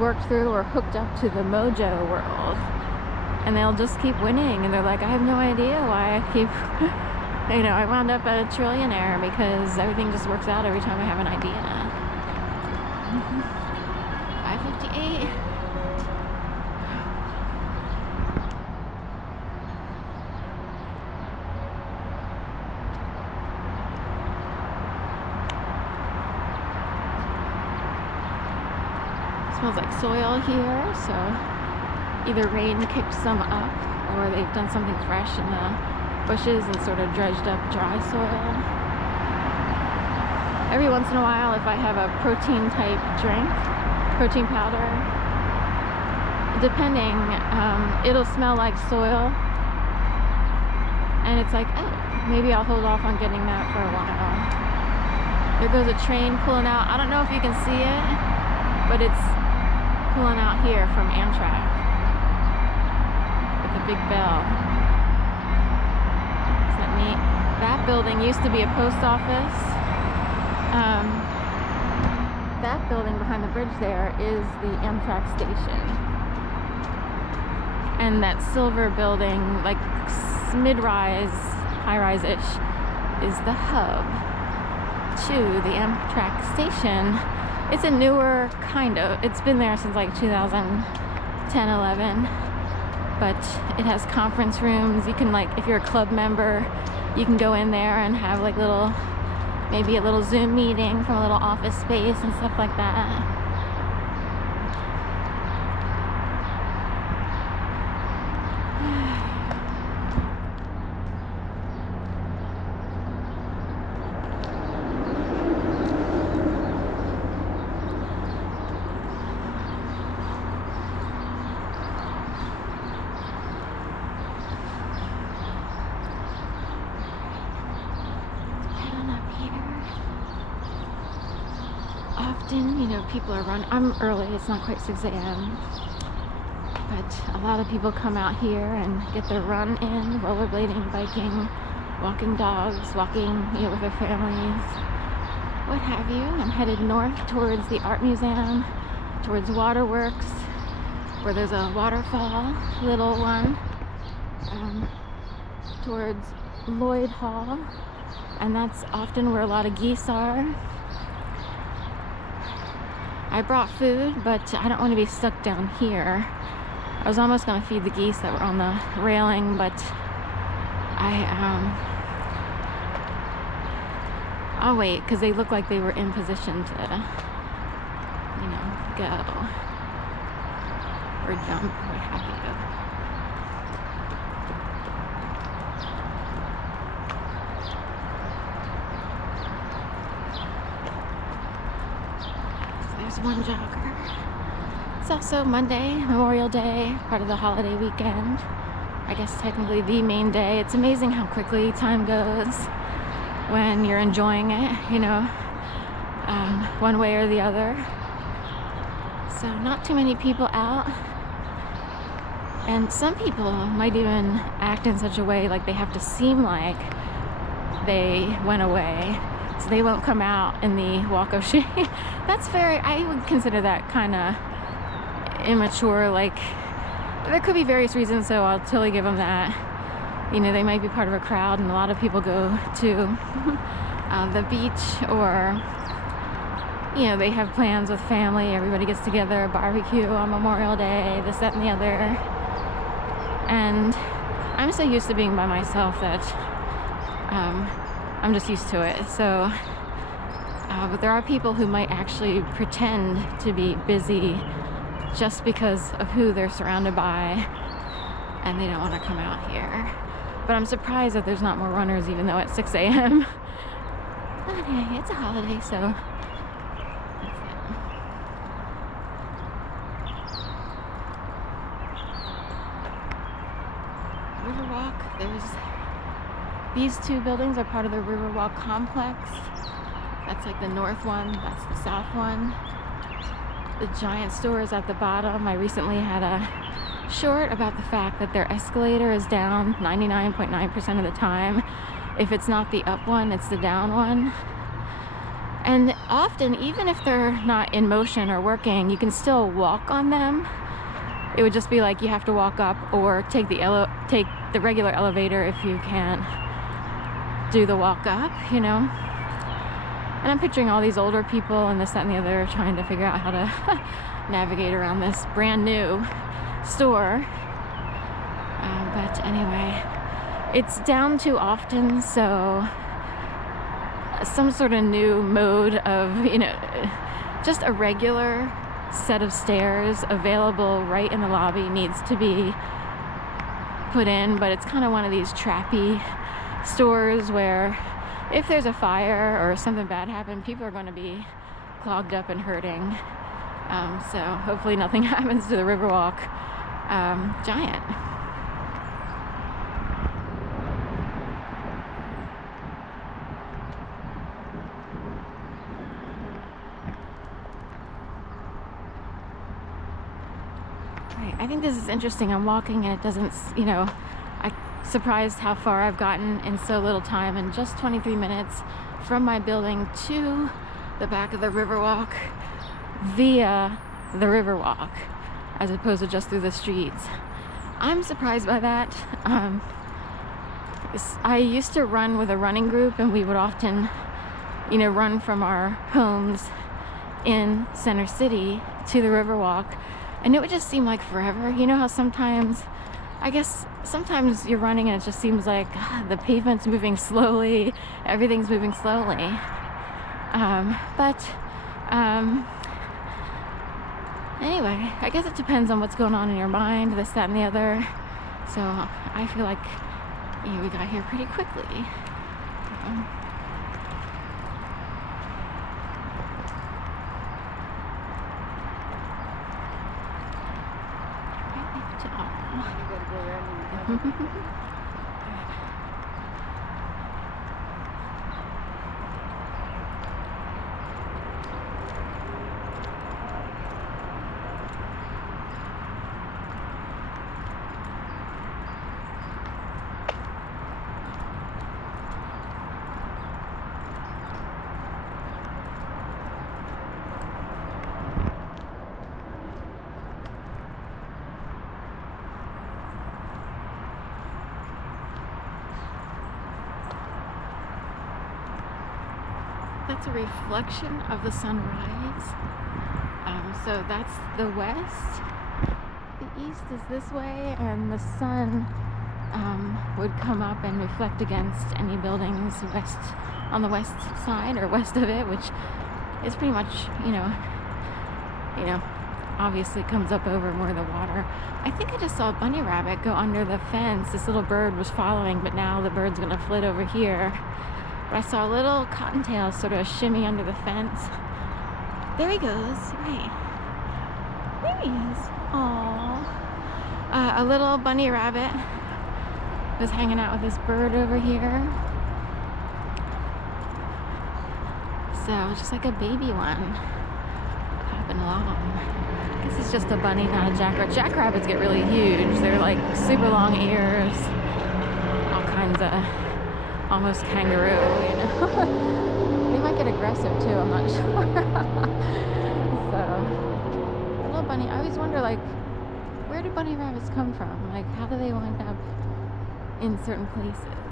worked through or hooked up to the mojo world, and they'll just keep winning, and they're like, I have no idea why I keep you know, I wound up a trillionaire because everything just works out every time I have an idea. 5:58. Smells like soil here, so either rain kicked some up or they've done something fresh in the bushes and sort of dredged up dry soil. Every once in a while, if I have a protein type drink, protein powder, depending, it'll smell like soil, and it's like, oh, maybe I'll hold off on getting that for a while. There goes a train pulling out. I don't know if you can see it, but it's pulling out here from Amtrak with a big bell. Isn't that neat? That building used to be a post office. That building behind the bridge there is the Amtrak station. And that silver building, like mid-rise, high-rise-ish, is the hub to the Amtrak station. It's a newer kind of, it's been there since like 2010, 11, but it has conference rooms. You can, like, if you're a club member, you can go in there and have like little, maybe a little Zoom meeting from a little office space and stuff like that. Often, you know, people are running. I'm early, it's not quite 6 a.m. But a lot of people come out here and get their run in, rollerblading, biking, walking dogs, walking, you know, with their families, what have you. I'm headed north towards the art museum, towards Waterworks, where there's a waterfall, little one, towards Lloyd Hall, and that's often where a lot of geese are. I brought food, but I don't want to be stuck down here. I was almost going to feed the geese that were on the railing, but I'll wait, because they look like they were in position to, you know, go or jump, what have you. One jogger. It's also Monday, Memorial Day, part of the holiday weekend. I guess technically the main day. It's amazing how quickly time goes when you're enjoying it, you know, one way or the other. So not too many people out. And some people might even act in such a way like they have to seem like they went away, so they won't come out in the walk of shame. That's I would consider that kind of immature. Like, there could be various reasons, so I'll totally give them that. You know, they might be part of a crowd, and a lot of people go to the beach, or, you know, they have plans with family, everybody gets together, barbecue on Memorial Day, this, that, and the other. And I'm so used to being by myself that I'm just used to it. So, but there are people who might actually pretend to be busy just because of who they're surrounded by, and they don't want to come out here. But I'm surprised that there's not more runners, even though it's 6 a.m. But hey, it's a holiday, so that's it. Riverwalk, these two buildings are part of the Riverwalk complex. That's like the north one, that's the south one. The giant store is at the bottom. I recently had a short about the fact that their escalator is down 99.9% of the time. If it's not the up one, it's the down one. And often, even if they're not in motion or working, you can still walk on them. It would just be like you have to walk up or take the regular elevator if you can't do the walk up, you know. And I'm picturing all these older people and this, that, and the other trying to figure out how to navigate around this brand new store. But anyway, it's down too often, so some sort of new mode of, you know, just a regular set of stairs available right in the lobby needs to be put in. But it's kind of one of these trappy stores where if there's a fire or something bad happened, people are going to be clogged up and hurting. So hopefully nothing happens to the Riverwalk giant. I think this is interesting. I'm walking and it doesn't, you know, I'm surprised how far I've gotten in so little time, in just 23 minutes from my building to the back of the Riverwalk via the Riverwalk, as opposed to just through the streets. I'm surprised by that. I used to run with a running group, and we would often, you know, run from our homes in Center City to the Riverwalk. And it would just seem like forever. You know how sometimes, I guess, sometimes you're running and it just seems like the pavement's moving slowly, everything's moving slowly. Anyway, I guess it depends on what's going on in your mind, this, that, and the other. So I feel like, you know, we got here pretty quickly. That's a reflection of the sunrise. So that's the west. The east is this way, and the sun would come up and reflect against any buildings west on the west side or west of it, which is pretty much, you know, obviously comes up over more of the water. I think I just saw a bunny rabbit go under the fence. This little bird was following, but now the bird's gonna flit over here. But I saw a little cottontail sort of shimmy under the fence. There he goes. Right. There he is. Aww. A little bunny rabbit was hanging out with this bird over here. So just like a baby one hopping along. This is just a bunny, not a jackrabbit. Jackrabbits get really huge. They're like super long ears, all kinds of, almost kangaroo, you know. They might get aggressive too, I'm not sure. So, little bunny, I always wonder, like, where do bunny rabbits come from? Like, how do they wind up in certain places?